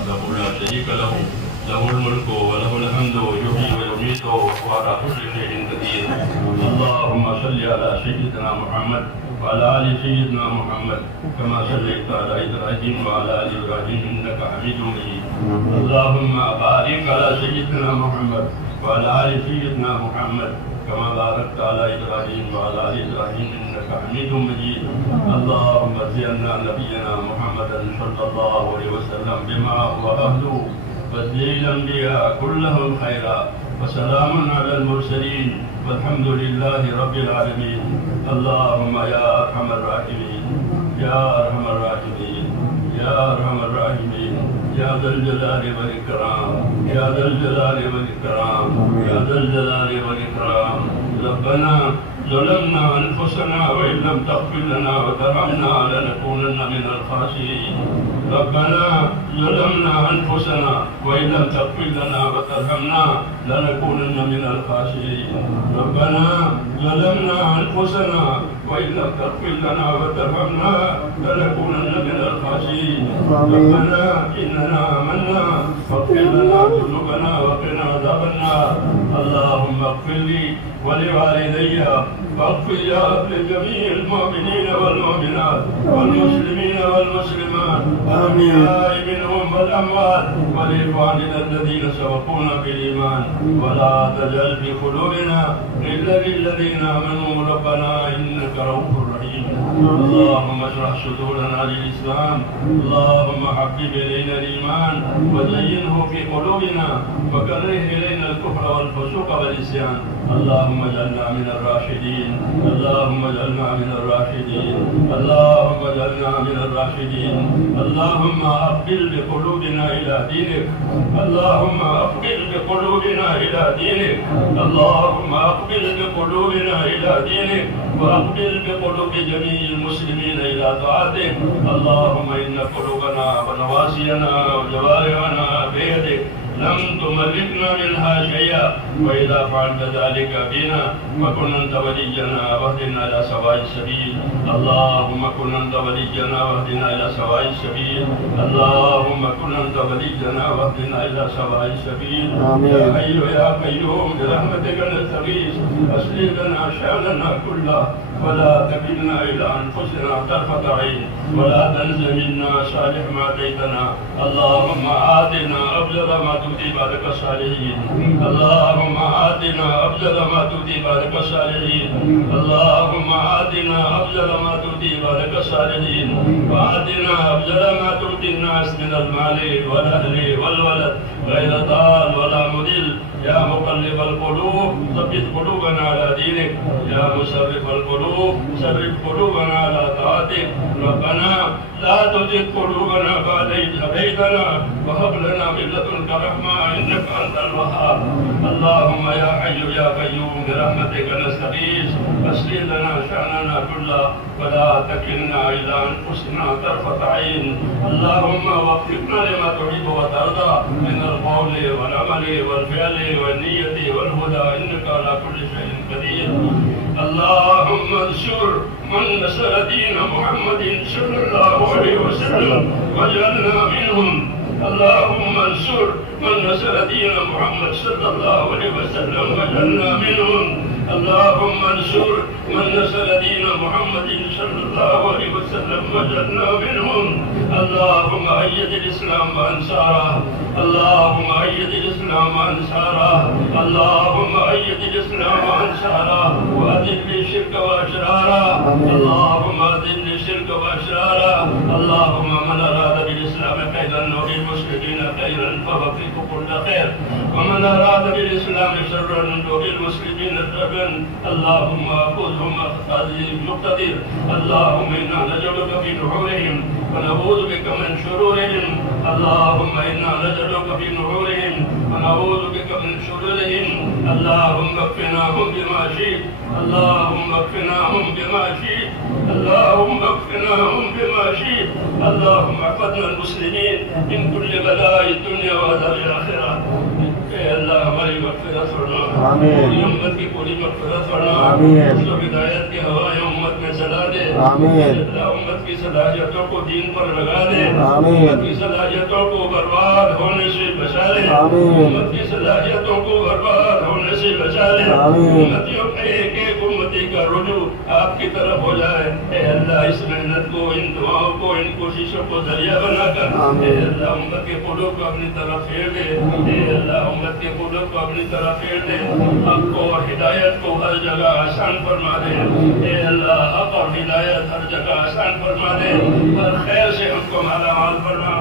وحده لا شريك له له الملك وله الحمد يحيي ويميت وعلى كل شيء قدير. اللهم صل على سيدنا محمد وعلى ال سيدنا محمد كما صليت على ابراهيم وعلى ال ابراهيم انك حميد مجيد. اللهم بارك على سيدنا محمد وعلى ال سيدنا محمد كما باركت على ابراهيم وعلى ال ابراهيم انك حميد مجيد. اللهم زينا نبينا محمدا صلى الله عليه وسلم بما هو اهله وزي الانبياء كلهم خيرا وسلام على المرسلين والحمد لله رب العالمين. اللهم يا ارحم الراحمين يا ارحم الراحمين يا ارحم الراحمين يا ذا الجلال والاكرام يا ذا الجلال والاكرام يا ذا الجلال والاكرام. ربنا ظلمنا انفسنا وان لم تغفر لنا وترحمنا لنكونن من الخاسرين. ربنا ظلمنا انفسنا وان لم تغفر لنا وترحمنا لنكونن من الخاسرين. ربنا ظلمنا انفسنا وان لم تغفر لنا وترحمنا لنكونن من الخاسرين. ربنا اننا امنا فاغفر لنا ذنوبنا وقنا عذاب النار. اللهم اغفر لي ولوالدي واغفر يا رب لجميع المؤمنين والمؤمنات والمسلمين والمسلمات الأحياء منهم والأموات ولإخواننا الذين سبقونا بالإيمان ولا تجعل في قلوبنا غلا للذين آمنوا ربنا إنك رؤوف رحيم. اللهم اشرح صدورنا للإسلام. اللهم حبب إلينا الإيمان وزينه في قلوبنا وكره إلينا الكفر والفسوق والعصيان. اللهم اجعلنا من الراشدين. اللهم اجعلنا من الراشدين. اللهم اجعلنا من الراشدين. اللهم أقبل بقلوبنا إلى دينك. اللهم أقبل بقلوبنا إلى دينك. اللهم أقبل بقلوبنا إلى دينك وأقبل بقلوب جميع المسلمين إلى طاعتك. اللهم إن قلوبنا ونواسينا وجوارحنا بيدك لم تملكنا منها شيئا وإذا فعلت ذلك بنا فكن أنت ولينا واهدنا إلى سواء السبيل. اللهم كن أنت ولينا واهدنا إلى سواء السبيل. اللهم كن أنت ولينا واهدنا إلى سواء السبيل. يا حي يا قيوم برحمتك نستغيث أصلح لنا شأننا كله ولا تكلنا إلى أنفسنا طرفة عين ولا تنز منا صالح ما أتيتنا. اللهم آتنا أفضل ما تؤتي بارك الصالحين. اللهم آتنا أفضل ما تؤتي بارك الصالحين. اللهم آتنا أفضل ما تؤتي بارك الصالحين وآتنا أفضل ما تؤتي الناس من المال والأهل والولد غير ضال ولا مضل. يا مقلب القلوب ثبت قلوبنا على دينك. يا مصرف القلوب صرف قلوبنا على طاعتك. ربنا لا تزغ قلوبنا بعد إذ هديتنا وهب لنا من لدنك رحمة إنك أنت الوهاب. اللهم يا حي يا قيوم برحمتك نستغيث أصلح لنا شأننا كله ولا تكلنا إلى أنفسنا طرفة عين. اللهم وفقنا لما تحب وترضى من القول والعمل والفعل والنية والهدى إنك على كل شيء قدير. اللهم انصر من نصر دين محمد صلى الله عليه وسلم واجعلنا منهم. اللهم انصر من نصر دين محمد صلى الله عليه وسلم واجعلنا منهم. اللهم انصر من نصر دين محمد صلى الله عليه وسلم واجعلنا منهم. اللهم أيد الإسلام وأنصاره. اللهم أيد الإسلام وأنصاره. اللهم أيد الإسلام وأنصاره وأذل الشرك وأشراره. اللهم أذل الشرك وأشراره. اللهم من أراد بالإسلام خيرا وللمسلمين خيرا فوفقه كل خير ومن أراد بالإسلام شرا وللمسلمين شرا اللهم خذهم أخذهم مقتدر. اللهم إنا نجعلك في نحورهم ونعوذ بك من شرورهم. اللهم إنا نجعلك في نحورهم ونعوذ بك من شرورهم. اللهم اكفناهم بما شئت. اللهم اكفناهم بما شئت. اللهم اكفناهم بما شئت. اللهم احفظنا المسلمين من كل بلاء الدنيا وعذاب الآخرة. يا الله ہماری مغفرت فرما. پوری امت کی پوری مغفرت فرما. جو ہدایت کی ہوائیں امت میں چلا دے. اللہ امت کی सलाहियतों को दीन पर लगा दे, उम्मत की सलाहियतों को बर्बाद होने से बचा ले, उम्मत की सलाहियतों को बर्बाद होने से बचा ले, उम्मतियों का एक एक उम्मती का रुजू आपकी तरफ हो जाए। ए अल्लाह इस मेहनत को, इन दुआओं को, इन कोशिशों को जरिया बनाकर ए अल्लाह उम्मत के कुलूब को अपनी तरफ फेर दे। ए अल्लाह उम्मत के कुलूब को अपनी तरफ फेर दे। आपको और हिदायत को हर जगह आसान फरमा दे। ए अल्लाह हक और हिदायत हर जगह आसान फरमा दे। हर खैर से हमको माला माल फरमा,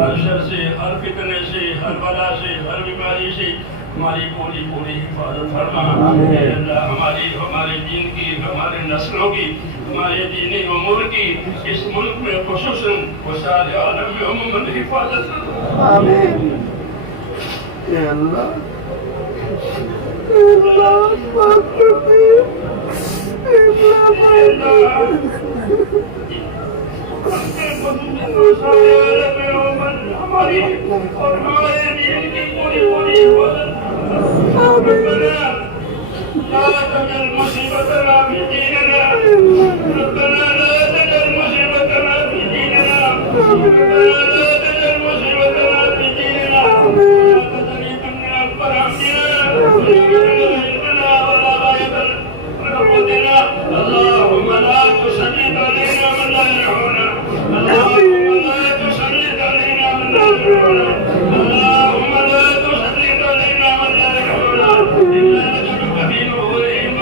हर शर से, हर फितने से, हर बला से, हर बीमारी से हमारी पूरी पूरी हिफाजत फरमा। अल्लाह हमारे दीन की, हमारे नस्लों की, हमारे दीनी उमूर की इस मुल्क में खुसूसन व सारे आलम में उम्मन हिफाजत आमीन। अल्लाह हमारी और हमारे दीन की पूरी पूरी हिफाजत ربنا لا تجعل مصيبتنا في ديننا، ربنا لا تجعل مصيبتنا في ديننا، ربنا لا تجعل مصيبتنا في ديننا، ولا تجعل الدنيا أكبر همنا ولا علمنا ولا غاية قوتنا. اللهم لا تسلط علينا من لا يرحمنا، اللهم لا تسلط علينا من لا يرحمنا، اللهم لا تسلط علينا من لا يرحمنا. إنا نجعلك في نورهم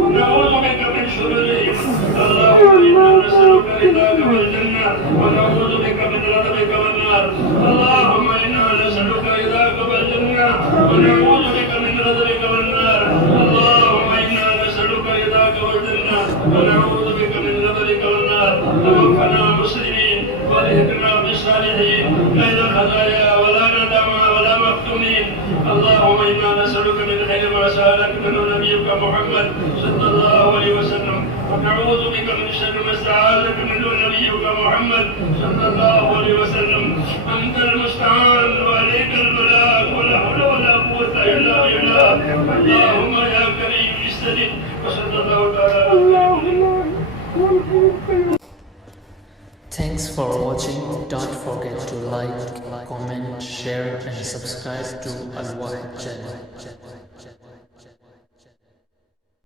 ونعوذ بك من شرورهم. اللهم إنا نسألك رضاك والجنة ونعوذ بك من غضبك والنار. اللهم إنا نسألك رضاك والجنة ونعوذ بك من غضبك والنار. اللهم إنا نسألك رضاك والجنة ونعوذ بك من غضبك والنار. توفنا مسلمين والحقنا بالصالحين غير خزايا ولا ندما ولا مفتونين. اللهم إنا نسألك من خير ما سألك منه نبيك محمد صلى الله عليه وسلم، ونعوذ بك من شر ما استعاذك منه نبيك محمد صلى الله عليه وسلم. أنت المستعان وعليك البلاغ ولا حول ولا قوة إلا بالله. اللهم يا كريم استجب. وصلى الله تعالى على Thanks for watching. Don't forget to like, comment, share and subscribe to Al Wahid channel.